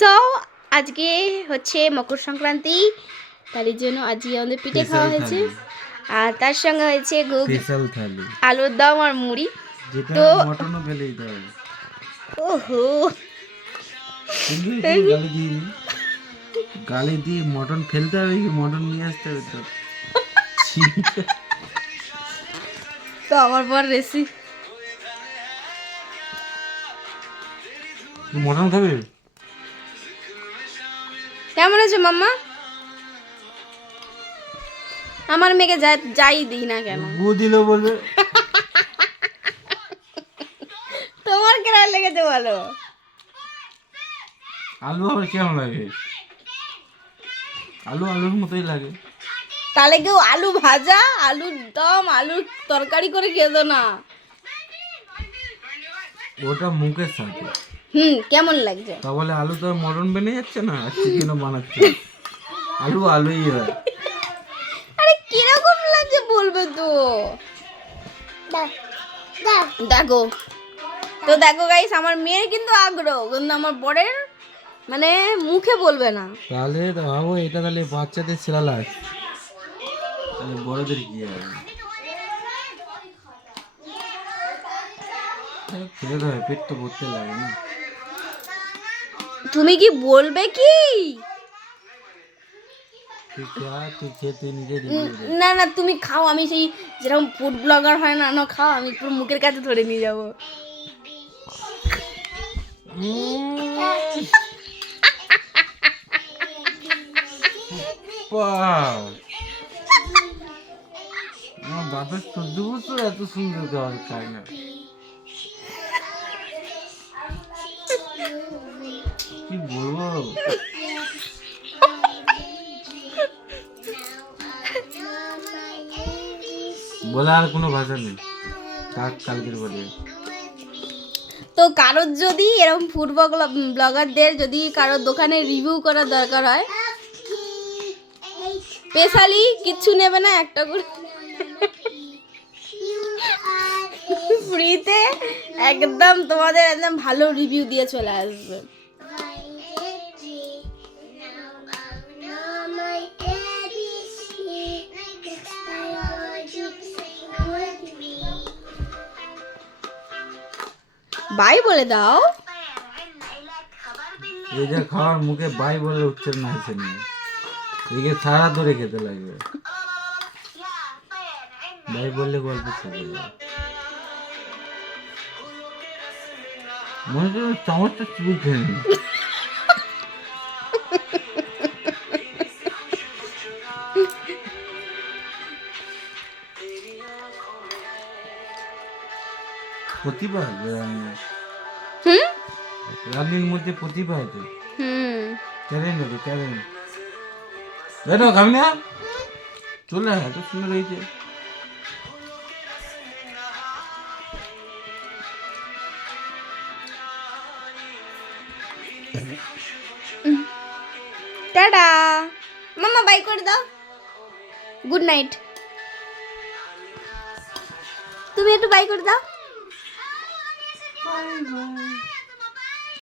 So আজকে হচ্ছে মকর সংক্রান্তি, তার জন্য আজকে আমাদের পিঠে খাওয়া হয়েছে আর তার সঙ্গে হয়েছে স্পেশাল থালি আলুর দম আর মুড়ি। যেটা তো মটনও ফেলে দিতে হবে। ওহো গালি দিইনি, গালি দিয়ে মটন ফেলতে হবে কি মটন নিয়ে আসতে হবে তো। তো আমার পর রেসি মটন খাবে? কেমন আছে মাম্মা? আমার মেয়েকে যাই দিই না কেন, গু দিলেও বলবে। তোমার কেমন লেগেছে বলো? আলু আবার কেমন লাগে? আলু আলুর মতোই লাগে। তাহলে কেউ আলু ভাজা, আলুর দম, আলুর তরকারি করে খেত না? ওটা মুখের সাথে। কেমন লাগছে? তা বলে আলু তো মটন বেনে যাচ্ছে না, আর চিকেনও বানাচ্ছে। আলু আলুই হয়। আরে কিরকম লাগছে বলবে তো। দেখো তো, দেখো গাইস, আমার মেয়ের কিন্তু আগ্রহ, কিন্তু আমার বরের মানে মুখে বলবে না। তাহলে তো ভাবো, এটা তাহলে বাচ্চাদের সিরিয়াল, তাহলে বড়দের কি হবে? খেতে হয়, পেট তো ভরতে লাগে না। তুমি কি বলবে কি? তুই খা, তুই খেয়ে তুই নিজে review দে। না না, তুমি খাও, আমি সেই যেরকম ফুড ব্লগার হয় না, না খাও, আমি পুরো মুখের কাছে ধরে নিয়ে যাবো। আমার বাপের 14 বছর এত সুন্দর খাবার খায় না। কি বলবো? বলে আর কোনো ভাষা নেই, কালকের বলে। তো কারোর যদি এরকম ফুড ব্লগারদের যদি কারোর দোকানে রিভিউ করার দরকার হয়, স্পেশালি কিচ্ছু নেবে না, একটা করে ফ্রিতে একদম তোমাদের একদম ভালো রিভিউ দিয়ে চলে আসবে। বাই বলে দাও। এই যে খাওয়ার মুখে বাই বলে উচ্চারণ হয়েছে না, এদিকে সারা ধরে খেতে লাগবে। বাই বললে গল্প শেষ হয়ে যাবে। মনে হচ্ছে চামচটা চুপি খেয়ে নি। প্রতিভা আছে রান্নির মধ্যে, প্রতিভা আছে, ট্যালেন্ট আছে, ট্যালেন্ট। দেখো খাবি না, চলে আয়, এত সুন্দর হয়েছে। টাটা মাম্মা, বাই করে দাও, গুড নাইট। তুমি একটু বাই করে দাও।